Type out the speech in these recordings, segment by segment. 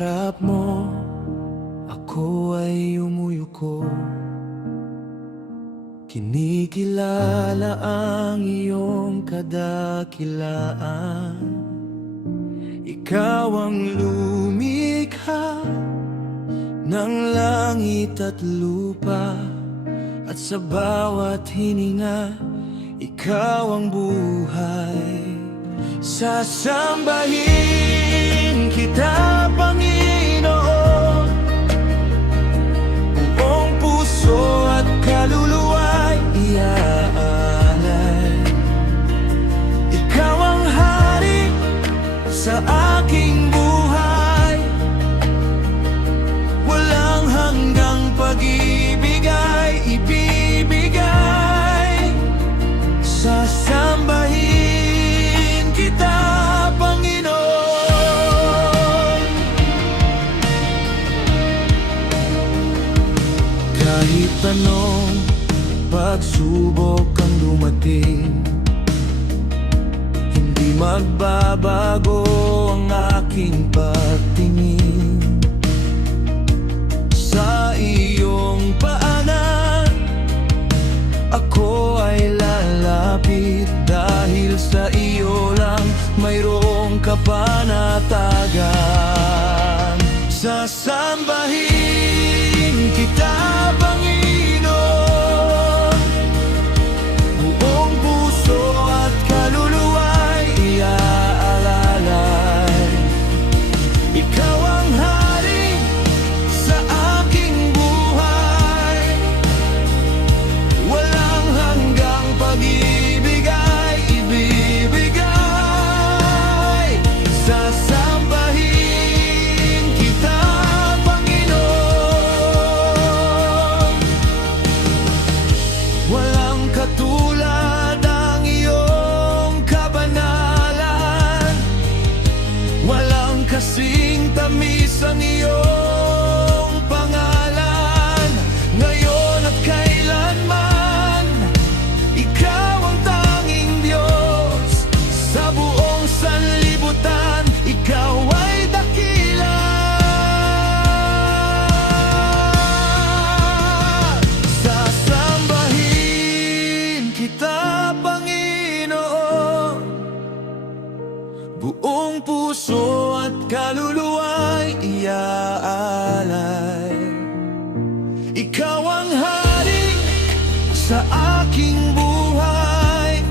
harap mo, ako ay umuyuko. Kinikilala ang iyong kadakilaan. Ikaw ang lumikha ng langit at lupa, at sa bawat hininga, ikaw ang buhay. Sasambahin kita, Panginoon, buong puso at kaluluwa'y iaalay. Ikaw ang hari sa aking buhay, walang hanggang pag-ibig ay ibibigay. Sasambahin kita, Panginoon. Kahit anong pagsubok ang dumating, hindi magbabago ang aking pagtingin sa iyong paanan. Ako ay lalapit dahil sa iyo lang mayroong kapanatagan. Sasambahin kita, Panginoon, buong puso at kaluluwa'y iaalay. Ikaw ang hari sa aking buhay, walang hanggang pag-ibig ay ibibigay. Sasambahin kita, Panginoon. Walang katulad ang iyong kabanalan, walang kasing tamis ang iyong pangalan. Ngayon at kailanman, ikaw ang tanging Diyos. Sa buong sanlibutan, ikaw ay dakila. Sasambahin kita, Panginoon, buong puso at kaluluwa'y iaalay. Ikaw ang hari sa aking buhay,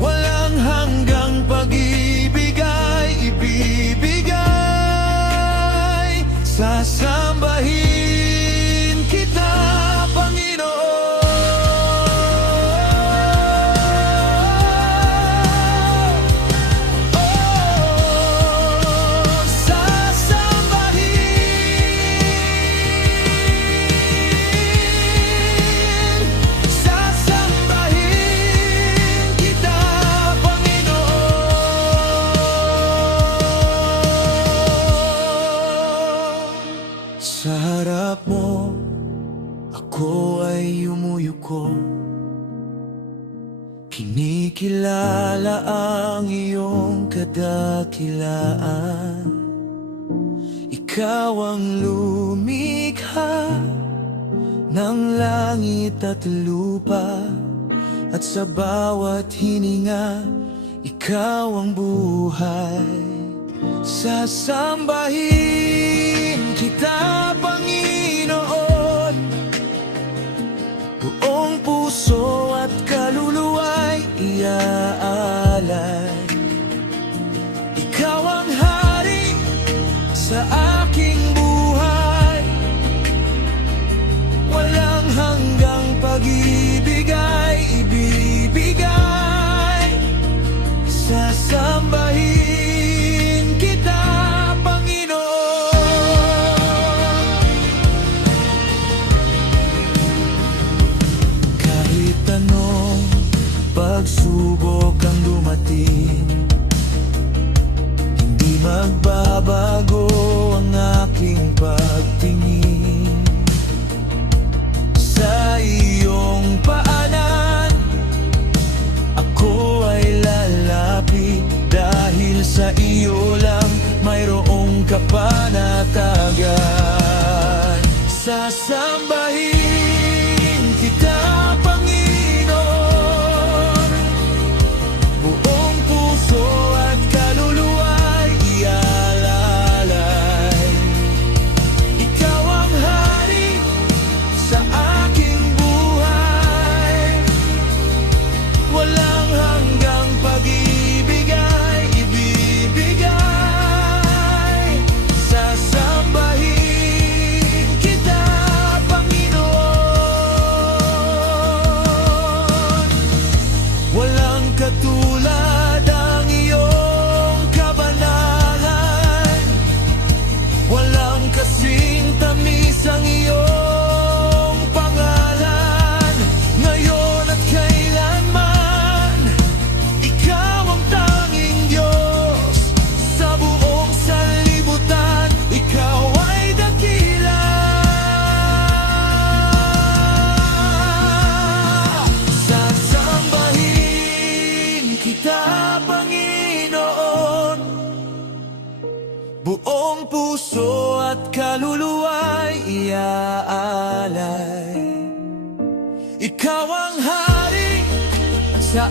walang hanggang pag-ibig ay ibibigay. Sasambahin kita, Panginoon. Oh, sasambahin kita, Panginoon. Sa harap mo, ako ay umuyuko. Kinikilala ang iyong kadakilaan. Ikaw ang lumikha ng langit at lupa, at sa bawat hininga, ikaw ang buhay. Sasambahin kita, Panginoon, buong puso at kaluluwa'y iaalay. Ikaw ang hari sa aking buhay, walang hanggang pag-ibig ay ibibigay. Sasambahin kita, Panginoon. kapanatagan. Sasambahin kita, Panginoon, buong puso at kaluluwa'y ialalay. Ikaw ang hari sa aking buhay, walang hanggang pag-ibig ay ibibigay. Sasambahin kita, Panginoon, walang katulad ang iyong kabanalan, walang kasing tamis ang iyong pangalan. Ngayon at kailanman, ikaw ang tanging Diyos sa buong sanlibutan. Ikaw ay dakila. Sasambahin kita, Panginoon, buong puso at kaluluwa'y iaalay. Ikaw ang hari sa